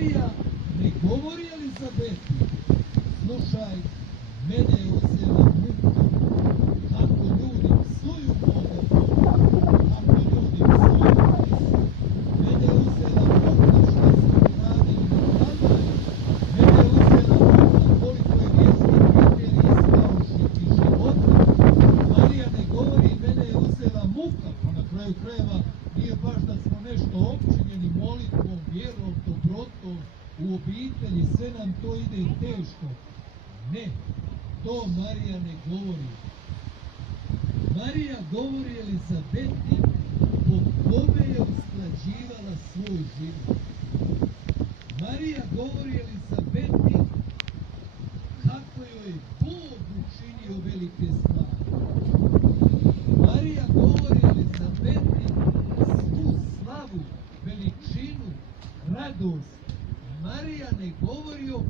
Marija ne govori Elizabeti, slušaj, mene je uzela muka, kako ljudi psuju moga Boga, kako ljudi psuju Krista. Mene je uzela muka što sam uradio na Kalvariji, mene je uzela muka koliko je vjerski kriterij ispaošiti života. Marija ne govori, mene je uzela muka, pa na kraju krajeva nije baš da smo nešto opčinjeni molitvom, vjerom, dobrotom, u obitelji, sve nam to ide teško. Ne, to Marija ne govori. Marija govori Elizabeti po kome je usklađivala svoj život. Marija govori Elizabeti kako joj je Bog učinio velike stvari. Marija govori Elizabeti svu slavu, veličinu, radost. Marija ne govori o